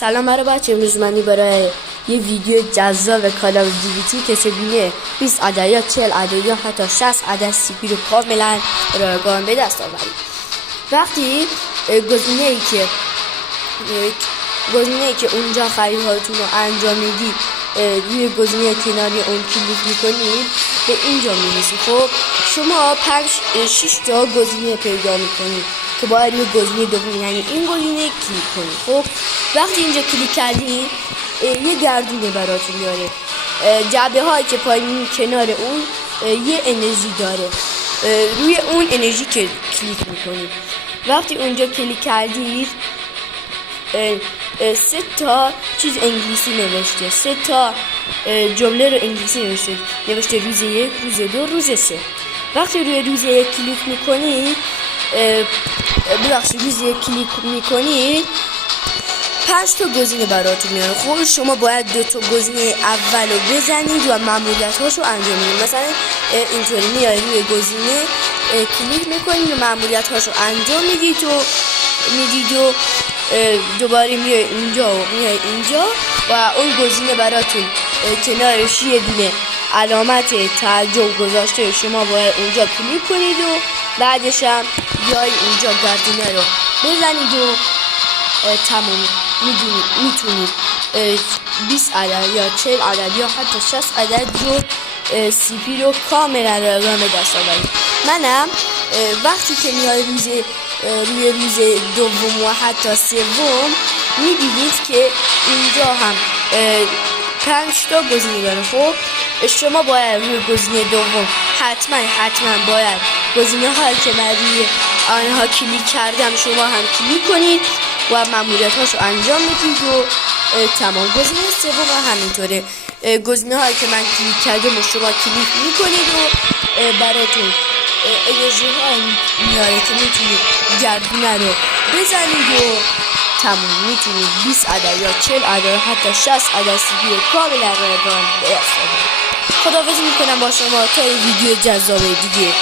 سلام برای بچه، امروز منی برای یه ویدیو جذاب کال آف دیوتی که چگونه 20 عدد یا 40 عدد یا حتی 60 عدد CP رو کاملا رایگان به دست آورید. وقتی گزینه‌ای که اونجا خریدهاتون رو انجام میدید روی گزینه کناری اون کلیک میکنید به اینجا میرسید. خب شما 5-6 تا گزینه پیدا میکنید که باید روی گزینه دوم یعنی این گزینه کلیک کنید. خب وقتی اینجا کلیک کردید یه گردونه براتون میاره. جعبه هایی که پایین کنار اون یه انرژی داره، روی اون انرژی که کلیک میکنید. وقتی اونجا کلیک کردید 3 تا چیز انگلیسی نوشته، 3 تا جمله رو انگلیسی نوشته روز 1، روز 2، روز 3. وقتی روی روز 1 کلیک میکنید روز 1 کلیک میکنید 5 تا گزینه براتون میاره. خب شما باید 2 تا گزینه اول رو بزنید و مأموریت‌هاشو انجام بدید. مثلا اینطوری میاد روی گزینه کلیک میکنید و مأموریت‌هاشو انجام میدید و دوباره میای اینجا و اون گزینه براتون کنارش یه دونه علامت تعجب گذاشته. شما باید اونجا کلیک کنید و بعدش هم بیای اینجا گردونه رو بزنید و تمام میتونید 20 عدد یا 40 عدد یا حتی 60 عدد رو CP رو کاملا رایگان به دست آورید. منم وقتی که میاد روی روز دوم و حتی سوم میبینید که اینجا هم 5 تا گزینه داره. خب شما باید روی گزینه دوم حتما باید گزینه هایی که من روی آنها کلیک کردم شما هم کلیک کنید و مأموریت‌هاشو انجام بدید و تمام. گزینه سوم همینطوره، گزینه هایی که من کلیک کردم شما کلیک میکنید و براتون انرژی های میاره که میتونید گردونه رو بزنید و تمام. میتونید 20 عدد یا 40 عدد حتی 60 عدد CP رو کاملا رایگان به دست آورید. خداحافظی میکنم با شما تا ویدیو جذاب دیگه.